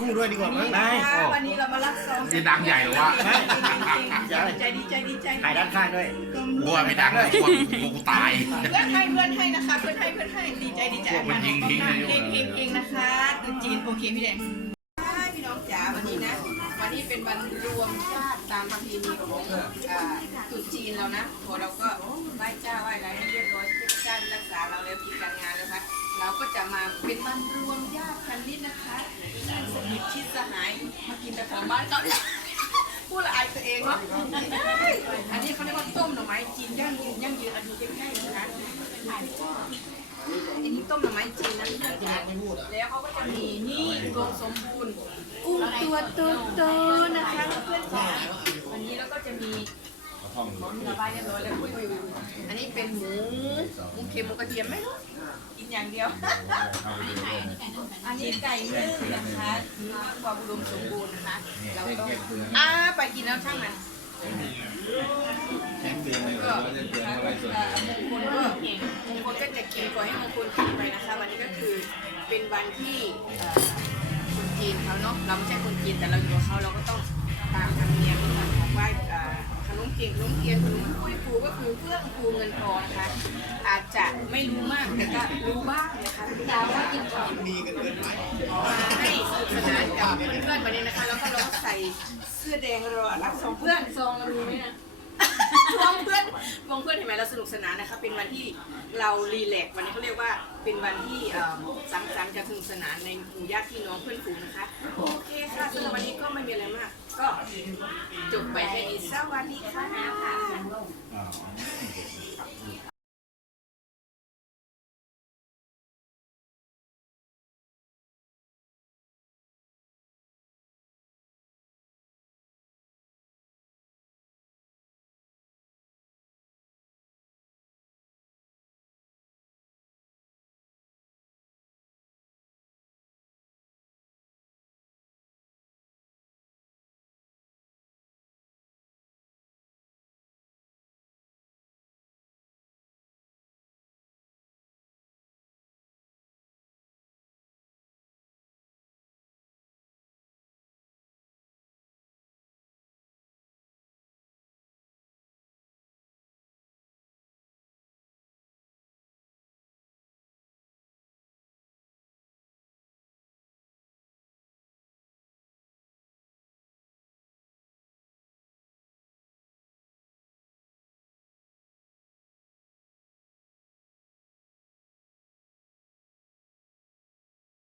คู่ด้วยดีกว่ามั้งไม่ค่ะวันนี้เรามารับซองจะดังใหญ่เหรอวะใจดีใจดีใจถ่ายด้านข้างด้วยบัวไม่ดังเลยกลัวกลัวกูตายเพื่อนให้เพื่อนให้นะคะเพื่อนให้เพื่อนให้ดีใจดีใจพวกมันยิงทิ้งเลยเฮงเฮงเฮงนะคะตุจีนโอเคพี่แดงพี่น้องจ๋าวันนี้นะ วันนี้เป็นวันรวมญาติตามประเพณีของอ่าตุจีนเรานะพอเราก็ไหว้เจ้าไหว้อะไรให้เรียบร้อยเจ้ารักษาเราแล้วกิจการงานแล้วคะเราก็จะมาเป็นวันรวมญาติกันนิดนะคะ บ้านเขาเนี่ยพูดละอายตัวเองเนาะอันนี้เขาเรียกว่าต้มหน่อไม้จีนย่างยืนย่างยืนอันนี้ใกล้ๆนะคะอันนี้ต้มหน่อไม้จีนนะพี่จ๋าแล้วเขาก็จะมีนี่รวมสมบูรณ์อุ้มตัวโตๆนะคะเพื่อนจ๋าวันนี้แล้วก็จะมีระบายเรียบร้อยแล้วอุ้ยอันนี้เป็นหมูหมูเค็มหมูกระเทียมไหมลูกกินอย่างเดียวอันนี้ไก่นึ่งนะคะมีความอุดมสมบูรณ์นะคะเราต้องอ่าไปกินแล้วช่างมันก็เอ่อมงคลก็มงคลก็จะกินขอให้มงคลกินไปนะคะ วันนี้ก็คือเป็นวันที่เอ่อคนจีนเขาเนาะเราไม่ใช่คนจีนแต่เราอยู่กับเขาเราก็ต้องตามธรรมเนียมของของไหว้ เอ่อขนมเก่งขนมเทียนขนมกุ้ยฟูก็คือเพื่องฟูเงินทองนะคะ อาจจะไม่รู้มากแต่ก็รู้บ้างนะคะดาวว่ากินก่อนดีกันเกินไปมาให้สนุกสนานกับเพื่อนๆวันนี้นะคะ แล้วก็เราก็ใส่เสื้อแดงรอรับสองเพื่อนซองเรามีไหมนะ ช่วงเพื่อนมองเพื่อนเห็นไหมเราสนุกสนานนะคะเป็นวันที่เรารีแลกซ์วันนี้เขาเรียกว่าเป็นวันที่เอ่อสังสรรค์กันสนุกสนานในหมู่ญาติพี่น้องเพื่อนฝูงนะคะโอเคค่ะสำหรับวันนี้ก็ไม่มีอะไรมาก ก็จบไปแค่นี้สวัสดีค่ะ